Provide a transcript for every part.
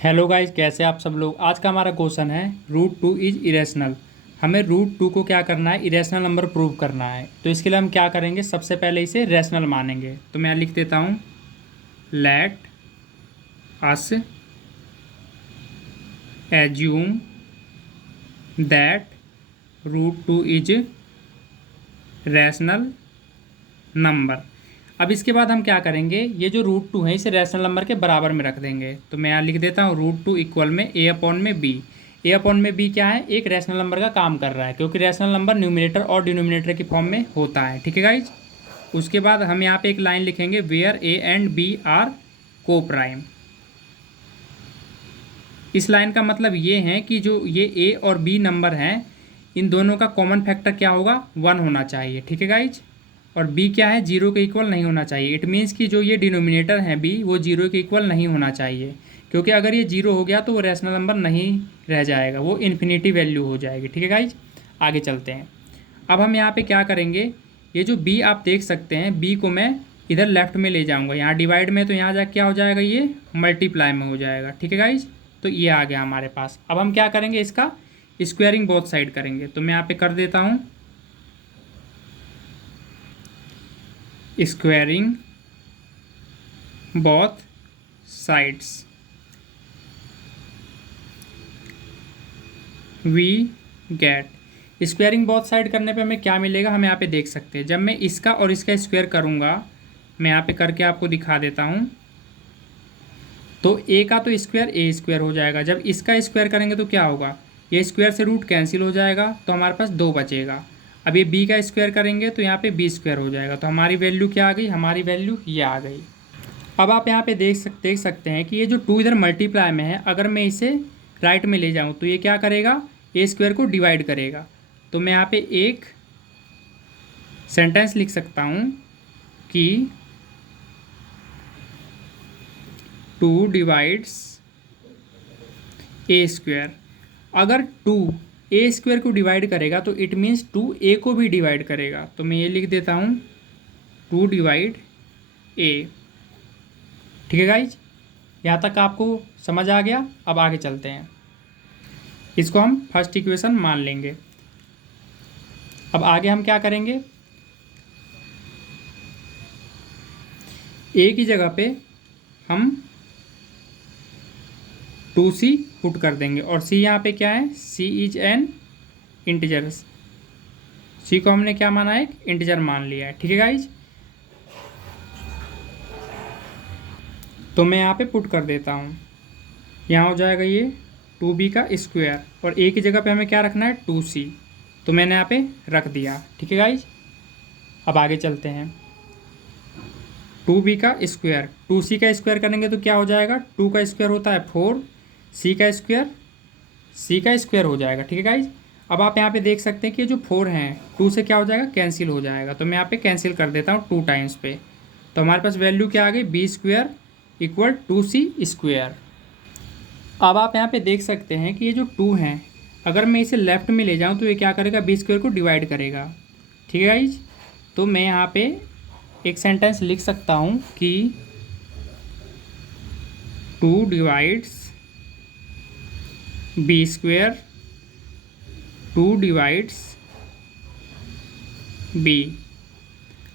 Hello guys, कैसे आप सब लोग। आज का हमारा क्वेश्चन है रूट टू इज इरेशनल। हमें रूट टू को क्या करना है, इरेशनल नंबर प्रूव करना है। तो इसके लिए हम क्या करेंगे, सबसे पहले इसे रैशनल मानेंगे। तो मैं लिख देता हूँ let us assume that root two is rational number. अब इसके बाद हम क्या करेंगे, ये जो रूट टू है इसे रैशनल नंबर के बराबर में रख देंगे। तो मैं यहाँ लिख देता हूँ रूट टू इक्वल में ए अपॉन में बी। ए अपॉन में बी क्या है, एक रैशनल नंबर का काम कर रहा है, क्योंकि रैशनल नंबर न्यूमिनेटर और डिनोमिनेटर की फॉर्म में होता है। ठीक है गाइज। उसके बाद हम यहाँ पे एक लाइन लिखेंगे where A and B are co prime. इस लाइन का मतलब ये है कि जो ये ए और बी नंबर हैं, इन दोनों का कॉमन फैक्टर क्या होगा, 1 होना चाहिए। ठीक है गाइज। और बी क्या है, 0 के इक्वल नहीं होना चाहिए। इट मीन्स कि जो ये डिनोमिनेटर है बी, वो 0 के इक्वल नहीं होना चाहिए, क्योंकि अगर ये 0 हो गया तो वो रैशनल नंबर नहीं रह जाएगा, वो इन्फिनिटी वैल्यू हो जाएगी। ठीक है गाइज। आगे चलते हैं। अब हम यहाँ पे क्या करेंगे, ये जो बी आप देख सकते हैं, बी को मैं इधर लेफ्ट में ले जाऊँगा, यहाँ डिवाइड में, तो यहाँ जा क्या हो जाएगा, ये मल्टीप्लाई में हो जाएगा। ठीक है गाइज। तो ये आ गया हमारे पास। अब हम क्या करेंगे, इसका स्क्वायरिंग बोथ साइड करेंगे। तो मैं यहाँ पे कर देता हूँ squaring both sides we get. Squaring both side करने पे हमें क्या मिलेगा, हम यहाँ पे देख सकते हैं। जब मैं इसका और इसका स्क्वायर करूँगा, मैं यहाँ पे करके आपको दिखा देता हूँ, तो ए का तो स्क्वायर ए स्क्वायर हो जाएगा। जब इसका स्क्वायर करेंगे तो क्या होगा, ये स्क्वायर से रूट कैंसिल हो जाएगा, तो हमारे पास 2 बचेगा। अब ये बी का स्क्वायर करेंगे तो यहाँ पे बी स्क्वायर हो जाएगा। तो हमारी वैल्यू क्या आ गई, हमारी वैल्यू ये आ गई। अब आप यहाँ पे देख सकते हैं कि ये जो 2 इधर मल्टीप्लाई में है, अगर मैं इसे राइट में ले जाऊँ तो ये क्या करेगा, ए स्क्वायर को डिवाइड करेगा। तो मैं यहाँ पे एक सेंटेंस लिख सकता हूँ कि 2 डिवाइड्स ए स्क्वायर। अगर 2 ए स्क्वायर को डिवाइड करेगा तो इट मीन्स 2 ए को भी डिवाइड करेगा। तो मैं ये लिख देता हूँ 2 डिवाइड ए। ठीक है गाइज, यहाँ तक आपको समझ आ गया। अब आगे चलते हैं, इसको हम फर्स्ट इक्वेशन मान लेंगे। अब आगे हम क्या करेंगे, ए की जगह पे हम 2c पुट कर देंगे, और c यहाँ पे क्या है, c is an integer. c को हमने क्या माना है, एक इंटीजर मान लिया है। ठीक है गाइज। तो मैं यहाँ पे पुट कर देता हूँ, यहाँ हो जाएगा ये 2b का स्क्वायर, और a की जगह पे हमें क्या रखना है, 2c। तो मैंने यहाँ पे रख दिया। ठीक है गाइज। अब आगे चलते हैं। 2b का स्क्वायर 2c का स्क्वायर करेंगे तो क्या हो जाएगा, 2 का स्क्वायर होता है 4, c का स्क्वायर हो जाएगा। ठीक है गाइज। अब आप यहाँ पे देख सकते हैं कि जो 4 हैं 2 से क्या हो जाएगा, कैंसिल हो जाएगा। तो मैं यहाँ पे कैंसिल कर देता हूँ 2 टाइम्स पे। तो हमारे पास वैल्यू क्या आ गई, B square equal 2c square. अब आप यहाँ पे देख सकते हैं कि ये जो 2 हैं, अगर मैं इसे लेफ्ट में ले जाऊँ तो ये क्या करेगा, बी स्क्वायर को डिवाइड करेगा। ठीक है गाइज। तो मैं यहाँ पे एक सेंटेंस लिख सकता हूँ कि 2 divides B square, 2 divides B.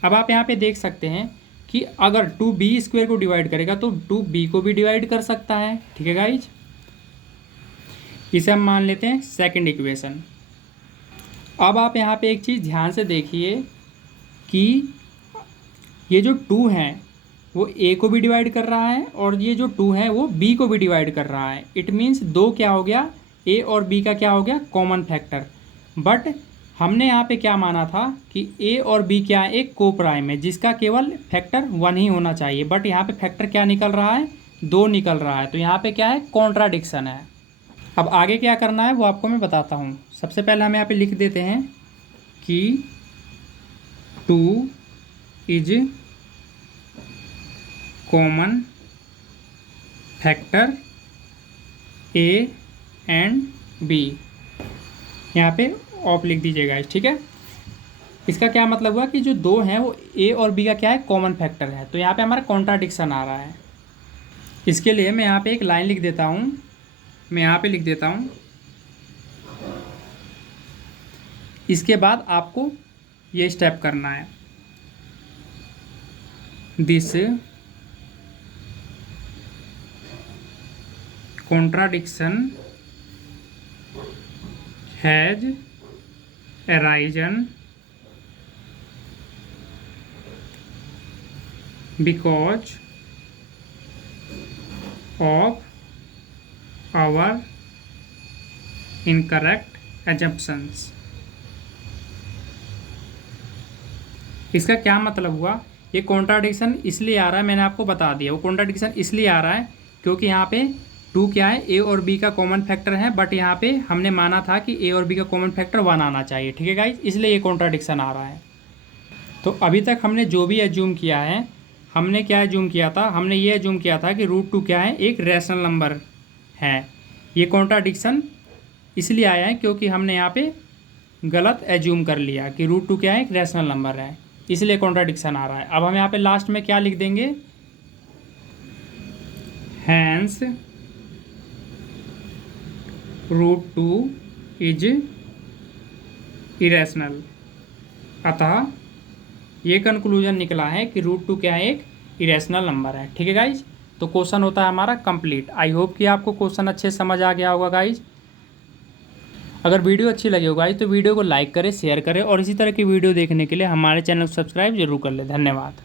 अब आप यहाँ पे देख सकते हैं कि अगर 2 बी स्क्वायर को डिवाइड करेगा तो 2 बी को भी डिवाइड कर सकता है। ठीक है गाइज। इसे हम मान लेते हैं सेकंड इक्वेशन। अब आप यहाँ पे एक चीज़ ध्यान से देखिए कि ये जो 2 है वो a को भी डिवाइड कर रहा है, और ये जो 2 है वो b को भी डिवाइड कर रहा है। इट मीन्स 2 क्या हो गया, a और b का क्या हो गया, कॉमन फैक्टर। बट हमने यहाँ पे क्या माना था कि a और b क्या है, एक को प्राइम है जिसका केवल फैक्टर 1 ही होना चाहिए। बट यहाँ पे फैक्टर क्या निकल रहा है, 2 निकल रहा है। तो यहाँ पे क्या है, कॉन्ट्राडिक्शन है। अब आगे क्या करना है वो आपको मैं बताता हूँ। सबसे पहले हम यहाँ पे लिख देते हैं कि 2 is common factor a and b। यहाँ पे ऑफ लिख दीजिएगा। ठीक है। इसका क्या मतलब हुआ कि जो 2 हैं वो a और b का क्या है, कॉमन फैक्टर है। तो यहाँ पे हमारा कॉन्ट्राडिक्शन आ रहा है। इसके लिए मैं यहाँ पे एक लाइन लिख देता हूँ, मैं यहाँ पे लिख देता हूँ। इसके बाद आपको ये स्टेप करना है, this contradiction has arisen because of our incorrect assumptions। इसका क्या मतलब हुआ, ये कॉन्ट्राडिक्शन इसलिए आ रहा है, मैंने आपको बता दिया। वो कॉन्ट्राडिक्शन इसलिए आ रहा है क्योंकि यहाँ पे 2 क्या है, ए और बी का कॉमन फैक्टर है, बट यहाँ पे हमने माना था कि ए और बी का कॉमन फैक्टर 1 आना चाहिए। ठीक है गाइज, इसलिए ये कॉन्ट्राडिक्शन आ रहा है। तो अभी तक हमने जो भी एज्यूम किया है, हमने क्या एज्यूम किया था, हमने ये एज्यूम किया था कि √2 क्या है, एक रैशनल नंबर है। ये कॉन्ट्राडिक्शन इसलिए आया है क्योंकि हमने यहाँ पे गलत एज्यूम कर लिया कि √2 क्या है, एक रैशनल नंबर है, इसलिए कॉन्ट्राडिक्शन आ रहा है। अब हम यहाँ पे लास्ट में क्या लिख देंगे, हैंस √2 इज इरेशनल। अतः ये कंक्लूजन निकला है कि √2 क्या है, एक इरेशनल नंबर है। ठीक है गाइज, तो क्वेश्चन होता है हमारा कंप्लीट। आई होप कि आपको क्वेश्चन अच्छे से समझ आ गया होगा गाइज। अगर वीडियो अच्छी लगी हो गाइज तो वीडियो को लाइक करें, शेयर करें और इसी तरह की वीडियो देखने के लिए हमारे चैनल को सब्सक्राइब जरूर कर लें। धन्यवाद।